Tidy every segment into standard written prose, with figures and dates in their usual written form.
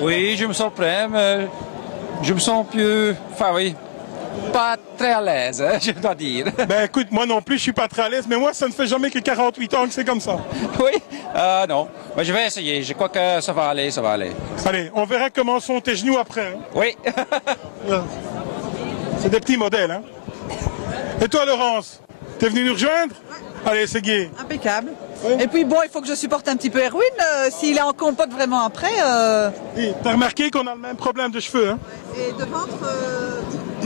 Oui, je me sens prêt, mais je me sens plus... Enfin oui, pas très à l'aise, hein, je dois dire. Ben écoute, moi non plus, je suis pas très à l'aise, mais moi, ça ne fait jamais que 48 ans que c'est comme ça. Oui, non. Mais je vais essayer, je crois que ça va aller, ça va aller. Allez, on verra comment sont tes genoux après. Hein. Oui. C'est des petits modèles. Hein. Et toi, Laurence, t'es venu nous rejoindre? Allez, c'est gai. Impeccable. Oui. Et puis bon, il faut que je supporte un petit peu Erwin. S'il est en compote vraiment après. Et t'as remarqué qu'on a le même problème de cheveux, hein? Et de ventre.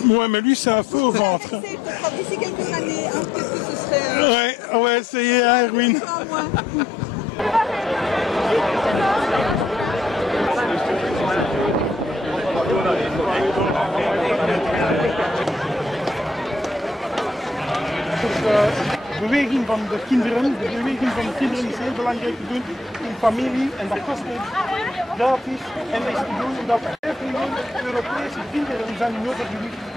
Ouais, mais lui, c'est un feu au ventre. D'ici quelques années, hein, qu'est-ce que ce serait Ouais, ouais, essayez, hein, Erwin. Beweging van de kinderen, de beweging van de kinderen is heel belangrijk te doen in familie en dat kost niet gratis en dat is te doen omdat 5 miljoen Europese kinderen zijn in overgewicht.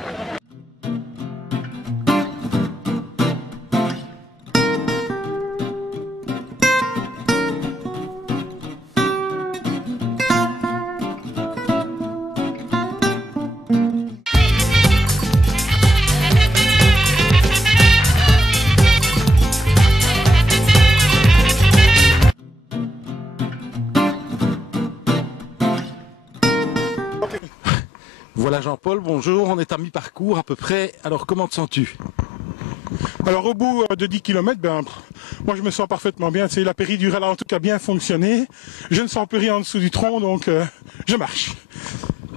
Voilà Jean-Paul, bonjour, on est à mi-parcours à peu près, alors comment te sens-tu? Alors au bout de 10 km, moi je me sens parfaitement bien, la péridurale a en tout cas bien fonctionné, je ne sens plus rien en dessous du tronc donc je marche.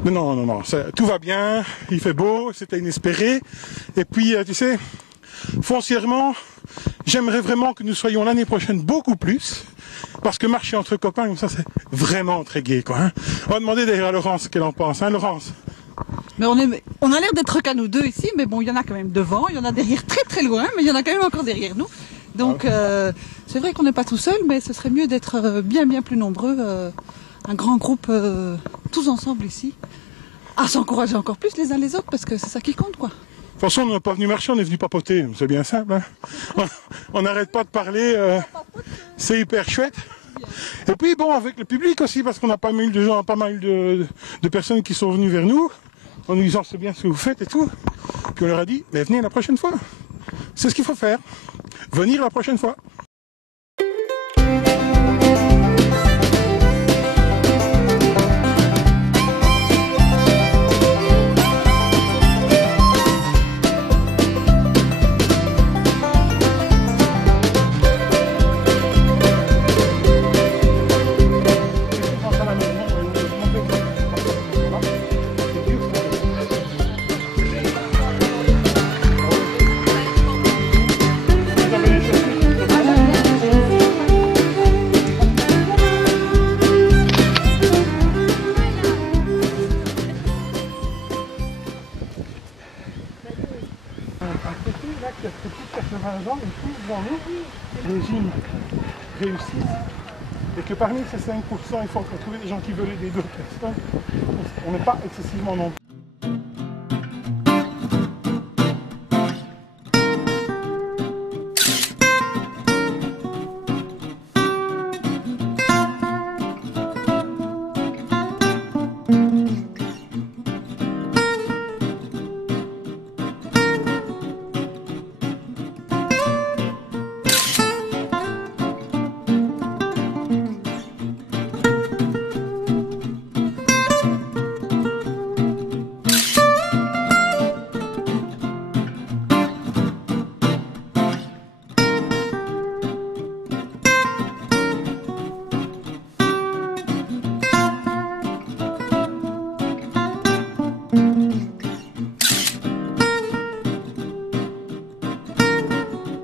Mais non, tout va bien, il fait beau, c'était inespéré, et puis tu sais, foncièrement, j'aimerais vraiment que nous soyons l'année prochaine beaucoup plus, parce que marcher entre copains comme ça c'est vraiment très gai quoi. Hein. On va demander d'ailleurs à Laurence ce qu'elle en pense, hein Laurence? Mais on a l'air d'être qu'à nous deux ici, mais bon, il y en a quand même devant, il y en a derrière très très loin, mais il y en a quand même encore derrière nous. Donc c'est vrai qu'on n'est pas tout seul, mais ce serait mieux d'être bien plus nombreux, un grand groupe, tous ensemble ici, à s'encourager encore plus les uns les autres, parce que c'est ça qui compte quoi. De toute façon, on n'est pas venu marcher, on est venu papoter, c'est bien simple. Hein. On n'arrête pas de parler, c'est hyper chouette. Et puis bon, avec le public aussi, parce qu'on a pas mal de gens, pas mal de personnes qui sont venues vers nous, en nous disant c'est bien ce que vous faites et tout. Puis on leur a dit, mais venez la prochaine fois. C'est ce qu'il faut faire. Venir la prochaine fois. Régime réussissent et que parmi ces 5%, il faut trouver des gens qui veulent aider d'autres personnes. On n'est pas excessivement nombreux.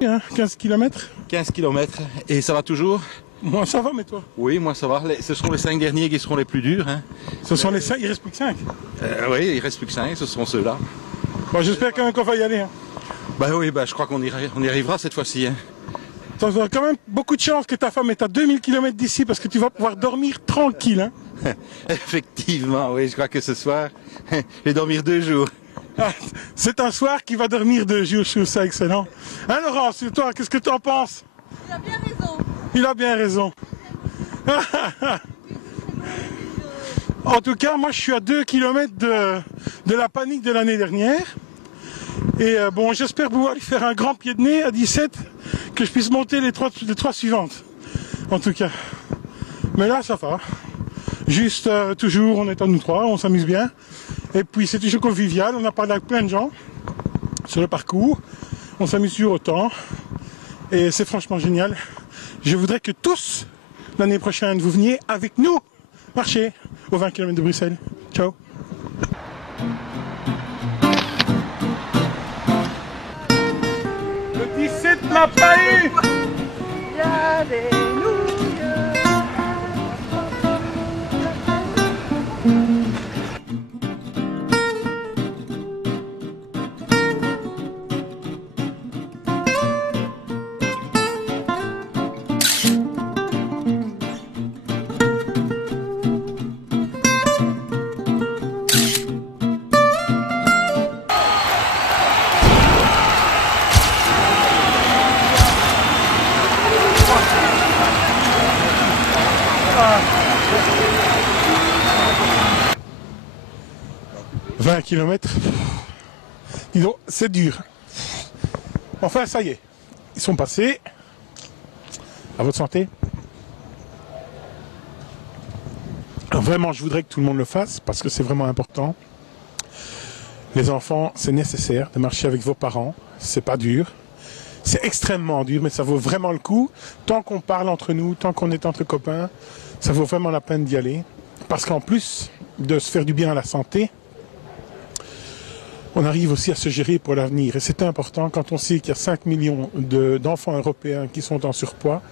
Hein, 15 km. 15 km, et ça va toujours? Moi ça va, mais toi? Oui, moi ça va, ce seront les 5 derniers qui seront les plus durs. Hein. Ce sont les 5, il reste plus que 5. Oui, il reste plus que 5, ce seront ceux-là. Bon, j'espère quand même qu'on va y aller. Hein. Bah oui, bah, je crois qu'on y arrivera cette fois-ci. Hein. Tu as quand même beaucoup de chance que ta femme est à 2000 km d'ici parce que tu vas pouvoir dormir tranquille. Hein. Effectivement, oui, je crois que ce soir, je vais dormir 2 jours. Ah, c'est un soir qui va dormir 2 jours, je trouve ça excellent. Hein Laurence, toi, qu'est-ce que tu en penses? Il a bien raison. Il a bien raison. En tout cas, moi je suis à 2 km de la panique de l'année dernière. Et bon, j'espère pouvoir lui faire un grand pied de nez à 17, que je puisse monter les trois suivantes. En tout cas. Mais là, ça va. Juste, toujours, on est à nous trois, on s'amuse bien. Et puis, c'est toujours convivial. On a parlé avec plein de gens sur le parcours. On s'amuse toujours autant. Et c'est franchement génial. Je voudrais que tous, l'année prochaine, vous veniez avec nous marcher aux 20 km de Bruxelles. Ciao. Le 17 n'a pas eu. Alléluia. 20 km, dis donc, c'est dur. Enfin, ça y est, ils sont passés. À votre santé. Alors, vraiment, je voudrais que tout le monde le fasse parce que c'est vraiment important. Les enfants, c'est nécessaire de marcher avec vos parents. C'est pas dur. C'est extrêmement dur, mais ça vaut vraiment le coup. Tant qu'on parle entre nous, tant qu'on est entre copains, ça vaut vraiment la peine d'y aller. Parce qu'en plus de se faire du bien à la santé, on arrive aussi à se gérer pour l'avenir. Et c'est important quand on sait qu'il y a 5 millions d'enfants européens qui sont en surpoids,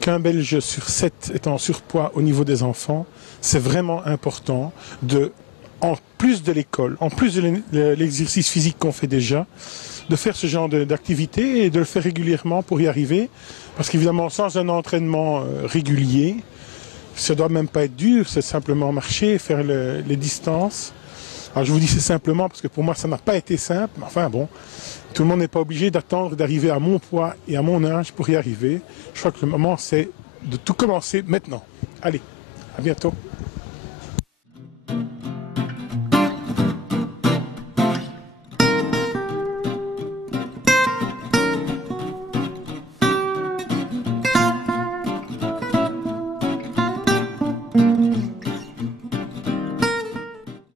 qu'un Belge sur 7 est en surpoids au niveau des enfants. C'est vraiment important en plus de l'école, en plus de l'exercice physique qu'on fait déjà, de faire ce genre d'activité et de le faire régulièrement pour y arriver. Parce qu'évidemment, sans un entraînement régulier, ça ne doit même pas être dur, c'est simplement marcher, faire les distances. Alors je vous dis c'est simplement parce que pour moi ça n'a pas été simple, mais enfin bon, tout le monde n'est pas obligé d'attendre d'arriver à mon poids et à mon âge pour y arriver. Je crois que le moment c'est de tout commencer maintenant. Allez, à bientôt.